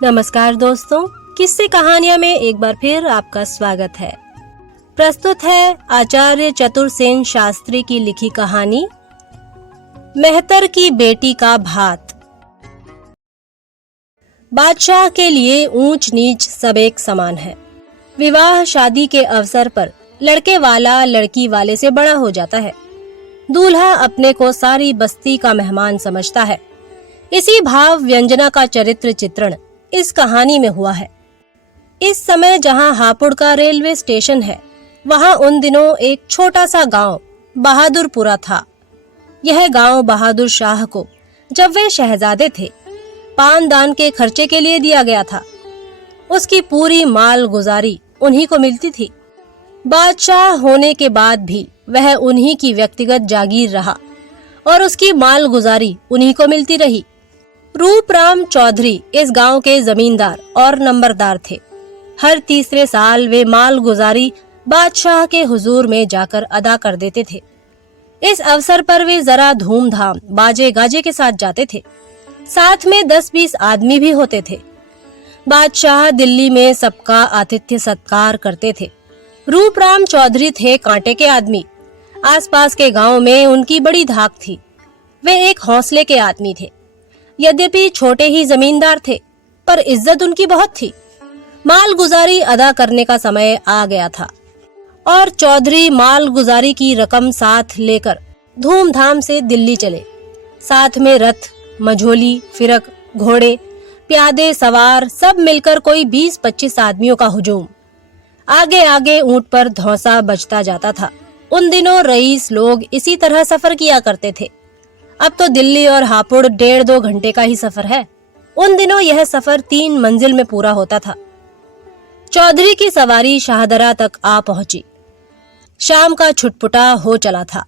नमस्कार दोस्तों, किस्से कहानियां में एक बार फिर आपका स्वागत है। प्रस्तुत है आचार्य चतुरसेन शास्त्री की लिखी कहानी मेहतर की बेटी का भात। बादशाह के लिए ऊंच नीच सब एक समान है। विवाह शादी के अवसर पर लड़के वाला लड़की वाले से बड़ा हो जाता है। दूल्हा अपने को सारी बस्ती का मेहमान समझता है। इसी भाव व्यंजना का चरित्र चित्रण इस कहानी में हुआ है। इस समय जहां हापुड़ का रेलवे स्टेशन है, वहां उन दिनों एक छोटा सा गांव बहादुरपुरा था। यह गांव बहादुर शाह को जब वे शहजादे थे पान दान के खर्चे के लिए दिया गया था। उसकी पूरी माल गुजारी उन्हीं को मिलती थी। बादशाह होने के बाद भी वह उन्हीं की व्यक्तिगत जागीर रहा और उसकी माल गुजारी उन्हीं को मिलती रही। रूपराम चौधरी इस गांव के जमींदार और नंबरदार थे। हर तीसरे साल वे माल गुजारी बादशाह के हुजूर में जाकर अदा कर देते थे। इस अवसर पर वे जरा धूमधाम बाजे गाजे के साथ जाते थे। साथ में 10-20 आदमी भी होते थे। बादशाह दिल्ली में सबका आतिथ्य सत्कार करते थे। रूपराम चौधरी थे कांटे के आदमी। आसपास के गांव में उनकी बड़ी धाक थी। वे एक हौसले के आदमी थे। यद्यपि छोटे ही जमींदार थे, पर इज्जत उनकी बहुत थी। माल गुजारी अदा करने का समय आ गया था और चौधरी माल गुजारी की रकम साथ लेकर धूमधाम से दिल्ली चले। साथ में रथ, मझोली, फिरक, घोड़े, प्यादे सवार सब मिलकर कोई 20-25 आदमियों का हुजूम। आगे आगे ऊंट पर धौंसा बजता जाता था। उन दिनों रईस लोग इसी तरह सफर किया करते थे। अब तो दिल्ली और हापुड़ 1.5-2 घंटे का ही सफर है। उन दिनों यह सफर 3 मंजिल में पूरा होता था। चौधरी की सवारी शाहदरा तक आ पहुंची। शाम का छुटपुटा हो चला था।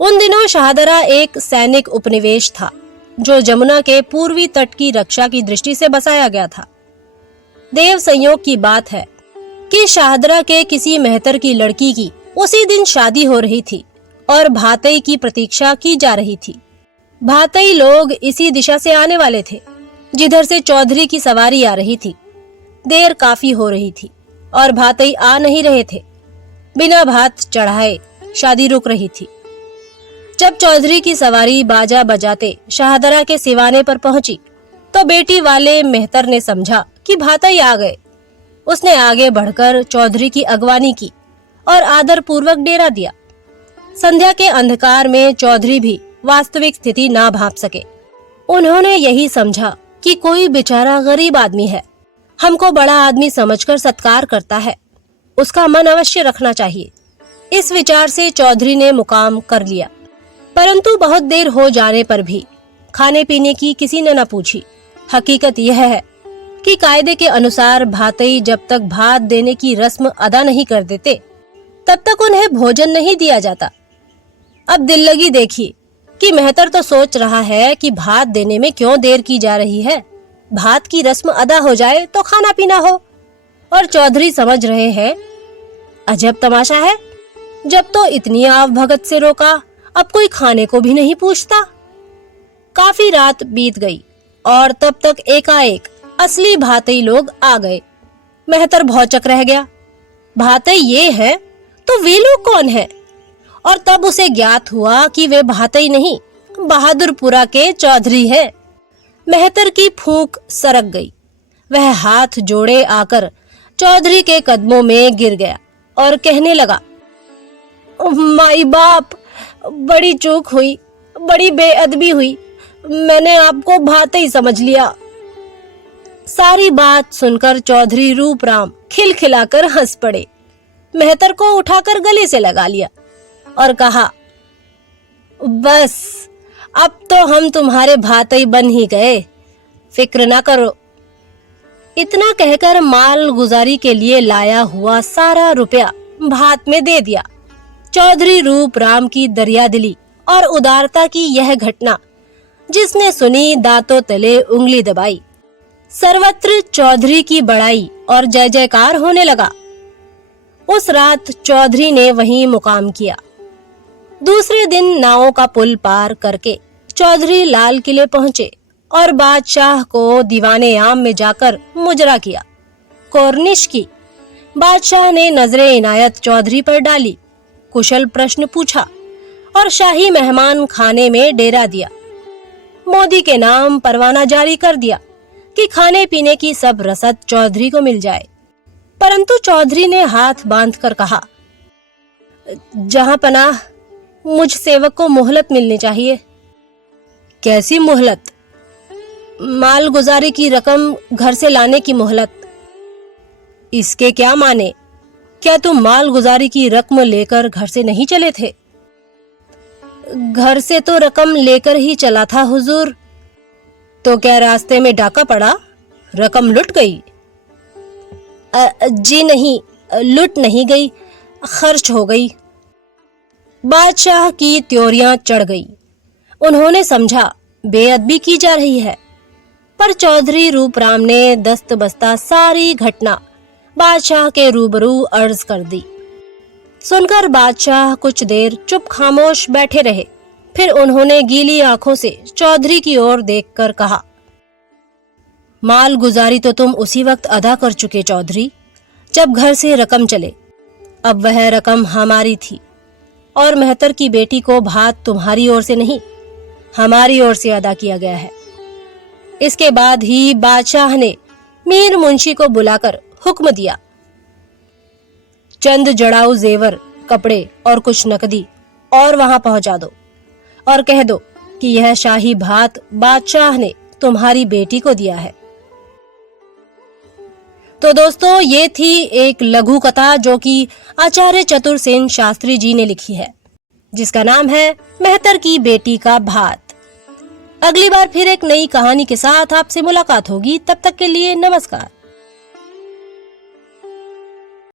उन दिनों शाहदरा एक सैनिक उपनिवेश था जो जमुना के पूर्वी तट की रक्षा की दृष्टि से बसाया गया था। देव संयोग की बात है कि शाहदरा के किसी मेहतर की लड़की की उसी दिन शादी हो रही थी और भातई की प्रतीक्षा की जा रही थी। भातई लोग इसी दिशा से आने वाले थे जिधर से चौधरी की सवारी आ रही थी। देर काफी हो रही थी और भातई आ नहीं रहे थे। बिना भात चढ़ाए शादी रुक रही थी। जब चौधरी की सवारी बाजा बजाते शाहदरा के सिवाने पर पहुंची तो बेटी वाले मेहतर ने समझा कि भातई आ गए। उसने आगे बढ़कर चौधरी की अगवानी की और आदर पूर्वक डेरा दिया। संध्या के अंधकार में चौधरी भी वास्तविक स्थिति ना भांप सके। उन्होंने यही समझा कि कोई बेचारा गरीब आदमी है, हमको बड़ा आदमी समझकर सत्कार करता है, उसका मन अवश्य रखना चाहिए। इस विचार से चौधरी ने मुकाम कर लिया। परंतु बहुत देर हो जाने पर भी खाने पीने की किसी ने न पूछी। हकीकत यह है कि कायदे के अनुसार भातई जब तक भात देने की रस्म अदा नहीं कर देते तब तक उन्हें भोजन नहीं दिया जाता। अब दिल लगी देखिए कि मेहतर तो सोच रहा है कि भात देने में क्यों देर की जा रही है, भात की रस्म अदा हो जाए तो खाना पीना हो। और चौधरी समझ रहे हैं अजब तमाशा है, जब तो इतनी आव भगत से रोका अब कोई खाने को भी नहीं पूछता। काफी रात बीत गई और तब तक एकाएक असली भातई लोग आ गए। मेहतर भौचक रह गया। भातई ये है तो वे लोग कौन है? और तब उसे ज्ञात हुआ कि वे भातई नहीं बहादुरपुरा के चौधरी हैं। मेहतर की फूंक सरक गई। वह हाथ जोड़े आकर चौधरी के कदमों में गिर गया और कहने लगा, माई बाप, बड़ी चूक हुई, बड़ी बेअदबी हुई, मैंने आपको भातई समझ लिया। सारी बात सुनकर चौधरी रूपराम खिलखिलाकर हंस पड़े। मेहतर को उठाकर गले से लगा लिया और कहा, बस अब तो हम तुम्हारे भातई बन ही गए, फिक्र ना करो। इतना कहकर माल गुजारी के लिए लाया हुआ सारा रुपया भात में दे दिया। चौधरी रूपराम की दरियादिली और उदारता की यह घटना जिसने सुनी दांतों तले उंगली दबाई। सर्वत्र चौधरी की बड़ाई और जय जयकार होने लगा। उस रात चौधरी ने वहीं मुकाम किया। दूसरे दिन नावों का पुल पार करके चौधरी लाल किले पहुंचे और बादशाह को दीवाने आम में जाकर मुजरा किया। कोर्निश की। बादशाह ने नजरे इनायत चौधरी पर डाली, कुशल प्रश्न पूछा और शाही मेहमान खाने में डेरा दिया। मोदी के नाम परवाना जारी कर दिया कि खाने पीने की सब रसद चौधरी को मिल जाए। परंतु चौधरी ने हाथ बांधकर कहा, जहां पनाह, मुझ सेवक को मोहलत मिलनी चाहिए। कैसी मोहलत? माल गुजारी की रकम घर से लाने की मोहलत। इसके क्या माने? क्या तुम माल गुजारी की रकम लेकर घर से नहीं चले थे? घर से तो रकम लेकर ही चला था हुजूर। तो क्या रास्ते में डाका पड़ा, रकम लुट गई? जी नहीं, लुट नहीं गई, खर्च हो गई। बादशाह की त्योरियां चढ़ गई। उन्होंने समझा बेअदबी की जा रही है, पर चौधरी रूपराम ने दस्त बस्ता सारी घटना बादशाह के रूबरू अर्ज कर दी। सुनकर बादशाह कुछ देर चुप खामोश बैठे रहे। फिर उन्होंने गीली आंखों से चौधरी की ओर देखकर कहा, माल गुजारी तो तुम उसी वक्त अदा कर चुके चौधरी, जब घर से रकम चले। अब वह रकम हमारी थी और मेहतर की बेटी को भात तुम्हारी ओर से नहीं, हमारी ओर से अदा किया गया है। इसके बाद ही बादशाह ने मीर मुंशी को बुलाकर हुक्म दिया, चंद जड़ाऊ जेवर, कपड़े और कुछ नकदी और वहां पहुंचा दो और कह दो कि यह शाही भात बादशाह ने तुम्हारी बेटी को दिया है। तो दोस्तों, ये थी एक लघु कथा जो कि आचार्य चतुरसेन शास्त्री जी ने लिखी है, जिसका नाम है मेहतर की बेटी का भात। अगली बार फिर एक नई कहानी के साथ आपसे मुलाकात होगी। तब तक के लिए नमस्कार।